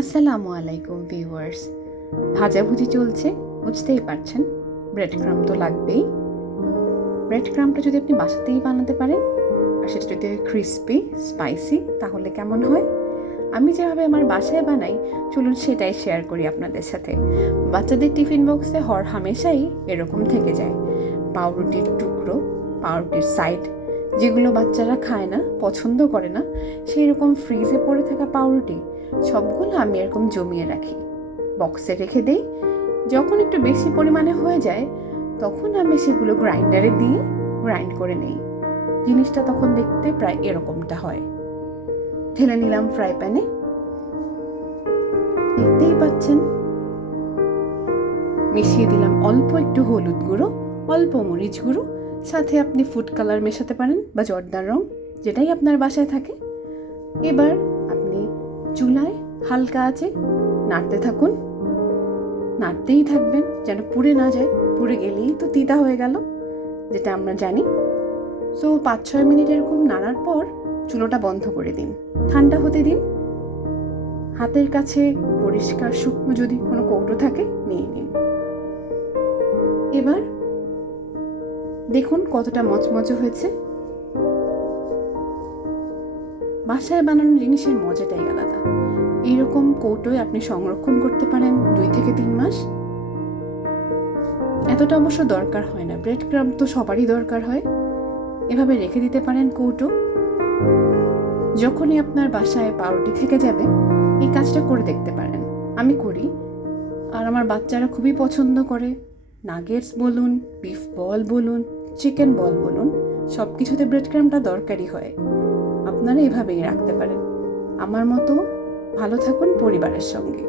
আসসালামু আলাইকুম ভিউয়ার্স। ভাজাভুজি চলছে, বুঝতেই পারছেন। ব্রেড ক্রাম্ব তো লাগবেই। ব্রেড ক্রাম্বটা যদি আপনি বাসাতেই বানাতে পারেন আর সেটা যদি ক্রিস্পি স্পাইসি, তাহলে কেমন হয়? আমি যেভাবে আমার বাসায় বানাই, চলুন সেটাই শেয়ার করি আপনাদের সাথে। বাচ্চাদের টিফিন বক্সে হামেশাই এরকম থেকে যায় পাউরুটির টুকরো, পাউরুটির সাইড, যেগুলো বাচ্চারা খায় না, পছন্দ করে না, সেই রকম ফ্রিজে পড়ে থাকা পাউরুটি সবগুলো আমি এরকম জমিয়ে রাখি, বক্সে রেখে দেই। যখন একটু বেশি পরিমাণে হয়ে যায় তখন আমি সেগুলো গ্রাইন্ডারে দিয়ে গ্রাইন্ড করে নেই। জিনিসটা তখন দেখতে প্রায় এরকমটা হয়। ঢেলে নিলাম ফ্রাই প্যানে, দেখতেই পাচ্ছেন। মিশিয়ে দিলাম অল্প একটু হলুদ গুঁড়ো, অল্প মরিচ গুঁড়ো, সাথে আপনি ফুড কালার মেশাতে পারেন বা জর্দার রং, যেটাই আপনার বাসায় থাকে। এবার আপনি চুলায় হালকা আঁচে নাড়তে থাকুন, নাড়তেই থাকবেন যেন পুড়ে না যায়। পুড়ে গেলেই তো তিতা হয়ে গেল, যেটা আমরা জানি। সো 5-6 মিনিট এরকম নাড়ার পর চুলোটা বন্ধ করে দিন, ঠান্ডা হতে দিন। হাতের কাছে পরিষ্কার শুকনো যদি কোনো কৌটো থাকে নিয়ে নিন। এবার দেখুন কতটা মচমচে হয়েছে। বাসায় বানানো জিনিসের মজাটাই আলাদা। এইরকম কৌটোয় আপনি সংরক্ষণ করতে পারেন 2 থেকে 3 মাস। এতটা অবশ্য দরকার হয় না, ব্রেড ক্রাম্ব তো সবারই দরকার হয়। এভাবে রেখে দিতে পারেন কৌটো। যখনই আপনার বাসায় পাউরুটি থেকে যাবে, এই কাজটা করে দেখতে পারেন। আমি করি, আর আমার বাচ্চারা খুবই পছন্দ করে। নাগেটস বলুন, বিফ বল বলুন, চিকেন বল বলুন, সব কিছুতে ব্রেড ক্রাম্বটা দরকারই হয়। আপনারা এভাবেই রাখতে পারেন। আমার মতো ভালো থাকুন পরিবারের সঙ্গে।